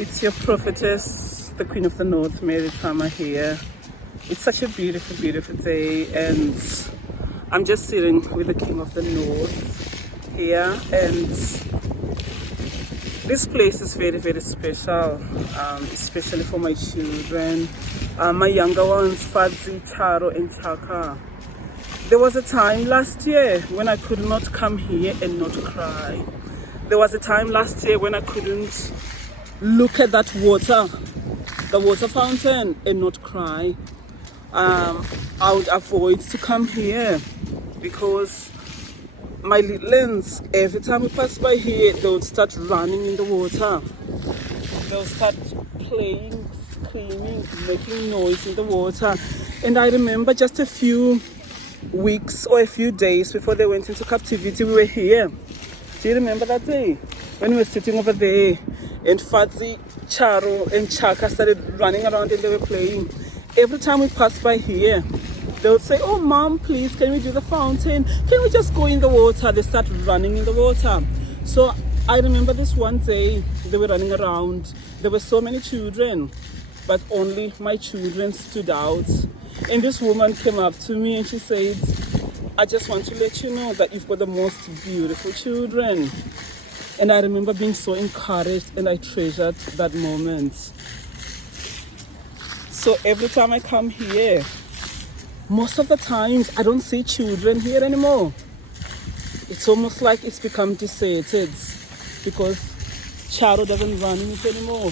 It's your prophetess, the Queen of the North, Mary Tama here. It's such a beautiful, beautiful day, and I'm just sitting with the King of the North here, and this place is very, very special, especially for my children, my younger ones, Fadzi, Charo, and Chaka. There was a time last year when I could not come here and not cry. There was a time last year when I couldn't look at that water, the water fountain, and not cry. I would avoid to come here because my little ones, every time we pass by here, they would start running in the water. They would start playing, screaming, making noise in the water. And I remember just a few weeks or a few days before they went into captivity, we were here. Do you remember that day when we were sitting over there and Fadzi, Charo and Chaka started running around and they were playing? Every time we passed by here, they would say, "Oh mom, please, can we do the fountain? Can we just go in the water?" They start running in the water. So I remember this one day they were running around. There were so many children, but only my children stood out. And this woman came up to me and she said, "I just want to let you know that you've got the most beautiful children." And I remember being so encouraged, and I treasured that moment. So every time I come here, most of the times I don't see children here anymore. It's almost like it's become deserted because Charo doesn't run in it anymore.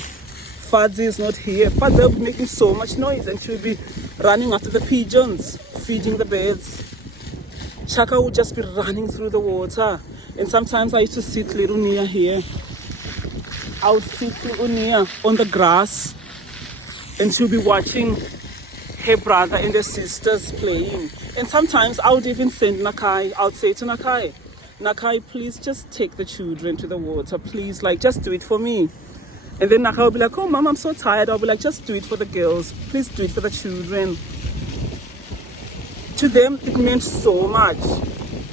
Fadzi is not here. Fadzi will be making so much noise and she'll be running after the pigeons, feeding the birds. Chaka would just be running through the water. And sometimes I used to sit little Nia here. I would sit little Nia on the grass and she'll be watching her brother and her sisters playing. And sometimes I would even send Nakai. I would say to Nakai, "Nakai, please just take the children to the water. Please, like, just do it for me." And then Nakai will be like, "Oh, Mom, I'm so tired." I'll be like, "Just do it for the girls. Please do it for the children." To them, it meant so much.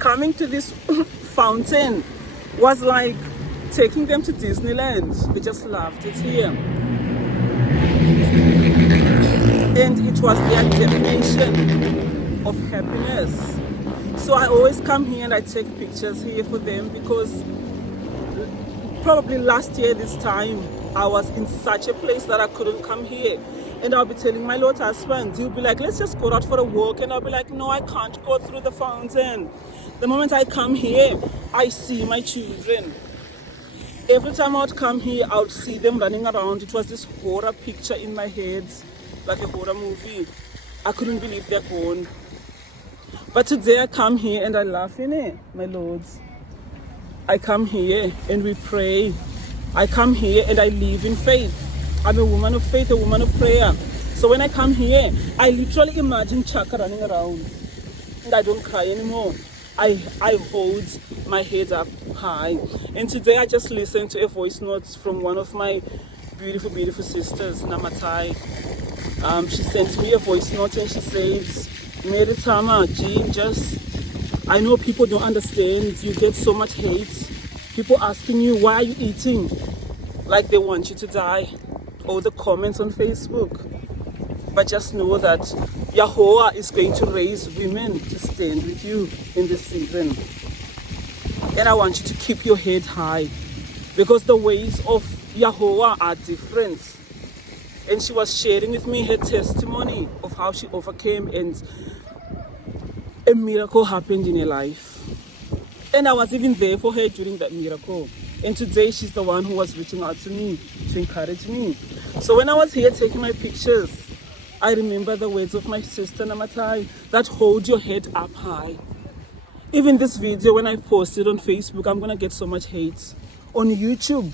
Coming to this fountain was like taking them to Disneyland. They just loved it here. And it was their definition of happiness. So I always come here and I take pictures here for them because probably last year this time I was in such a place that I couldn't come here. And I'll be telling my Lord husband, he'll be like, "Let's just go out for a walk." And I'll be like, "No, I can't go through the fountain." The moment I come here, I see my children. Every time I would come here, I would see them running around. It was this horror picture in my head, like a horror movie. I couldn't believe they're gone. But today I come here and I laugh in it, my lords. I come here and we pray. I come here and I live in faith. I'm a woman of faith, a woman of prayer. So when I come here, I literally imagine Chaka running around. And I don't cry anymore. I hold my head up high. And today I just listened to a voice note from one of my beautiful, beautiful sisters, Namatai. She sent me a voice note and she says, "Mary Tama, I know people don't understand. You get so much hate. People asking you, why are you eating? Like they want you to die." Or the comments on Facebook. But just know that Yahweh is going to raise women to stand with you in this season. And I want you to keep your head high because the ways of Yahweh are different. And she was sharing with me her testimony of how she overcame and a miracle happened in her life. And I was even there for her during that miracle. And today she's the one who was reaching out to me to encourage me. So when I was here taking my pictures, I remember the words of my sister Namatai, that hold your head up high. Even this video, when I post it on Facebook, I'm going to get so much hate. On YouTube,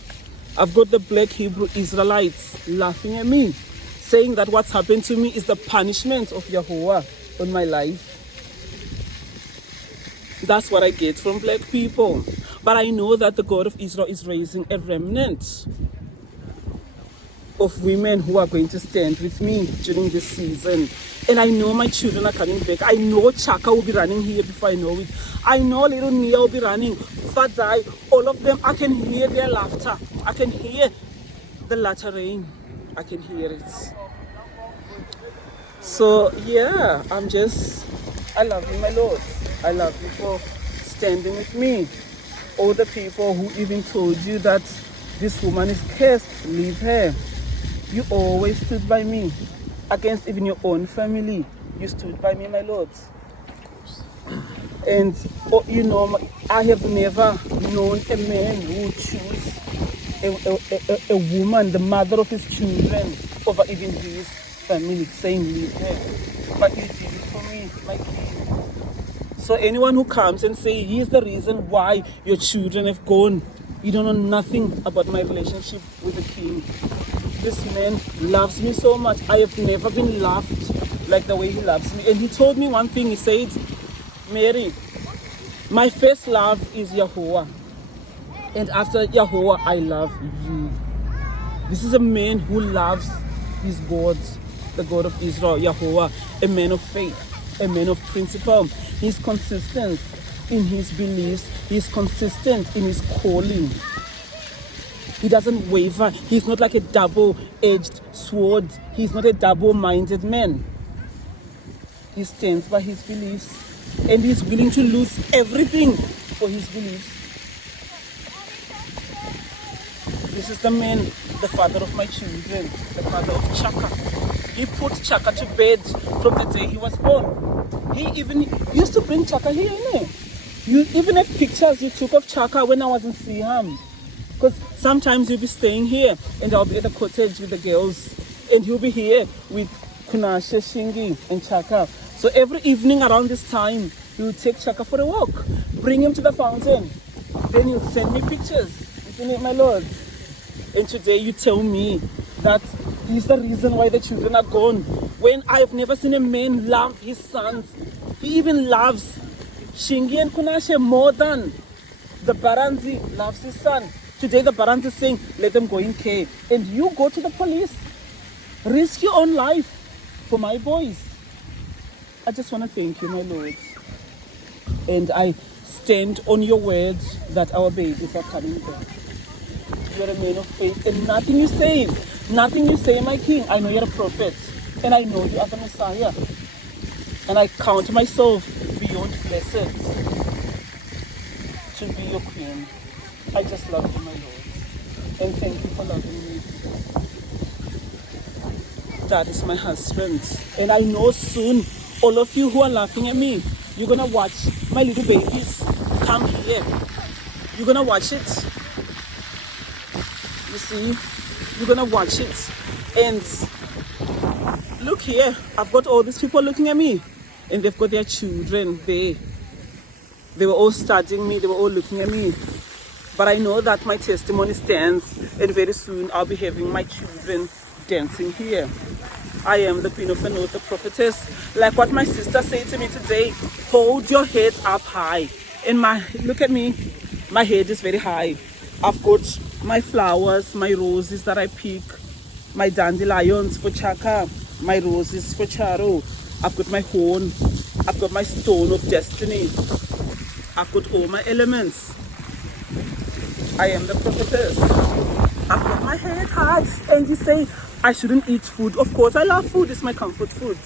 I've got the Black Hebrew Israelites laughing at me, saying that what's happened to me is the punishment of Yahweh on my life. That's what I get from black people. But I know that the God of Israel is raising a remnant of women who are going to stand with me during this season. And I know my children are coming back. I know Chaka will be running here before I know it. I know little Nia will be running. Fadzai, all of them, I can hear their laughter. I can hear the latter rain. I can hear it. So yeah, I love you, my Lord. I love you for standing with me. All the people who even told you that this woman is cursed, leave her. You always stood by me. Against even your own family, you stood by me, my Lord. And I have never known a man who would choose a woman, the mother of his children, over even his family, saying leave her. But you did it for me, my king. So anyone who comes and say he is the reason why your children have gone, you don't know nothing about my relationship with the king. This man loves me so much. I have never been loved like the way he loves me. And he told me one thing. He said, Mary, my first love is Yahweh. And after Yahweh, I love you. This is a man who loves his God, the God of Israel, Yahweh, a man of faith, a man of principle. He's consistent in his beliefs. He's consistent in his calling. He doesn't waver. He's not like a double-edged sword. He's not a double-minded man. He stands by his beliefs. And he's willing to lose everything for his beliefs. This is the man, the father of my children, the father of Chaka. He put Chaka to bed from the day he was born. He even used to bring Chaka here, You even have pictures you took of Chaka when I was in Siham. Because sometimes you'll be staying here and I'll be at the cottage with the girls. And he'll be here with Kunashe, Shingi and Chaka. So every evening around this time, he will take Chaka for a walk. Bring him to the fountain. Then he'll send me pictures. Isn't it, my Lord? And today you tell me that he's the reason why the children are gone. When I've never seen a man love his sons. He even loves Shingi and Kunashe more than the Baranzi loves his son. Today the Baranzi is saying, let them go in care. And you go to the police. Risk your own life for my boys. I just want to thank you, my Lord. And I stand on your word that our babies are coming back. You're a man of faith, and nothing you say, my King. I know you're a prophet, and I know you are the Messiah. And I count myself beyond blessed to be your queen. I just love you, my Lord. And thank you for loving me. That is my husband. And I know soon, all of you who are laughing at me, you're going to watch my little babies come here. You're going to watch it. You see, you're going to watch it. And look here, I've got all these people looking at me. And they've got their children there. They were all studying me. They were all looking at me. But I know that my testimony stands. And very soon I'll be having my children dancing here. I am the Queen of the North, the prophetess. Like what my sister said to me today, hold your head up high. And look at me, my head is very high. I've got my flowers, my roses that I pick, my dandelions for Chaka, my roses for Charo. I've got my horn, I've got my stone of destiny. I've got all my elements. I am the prophetess. I've got my head high. And you say, I shouldn't eat food. Of course, I love food. It's my comfort food.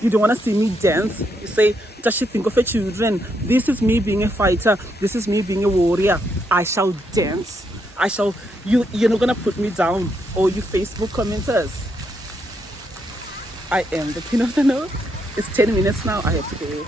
You don't want to see me dance. You say, does she think of her children? This is me being a fighter. This is me being a warrior. I shall dance. You're not going to put me down. All you Facebook commenters. I am the Queen of the North. It's 10 minutes now. I have to go.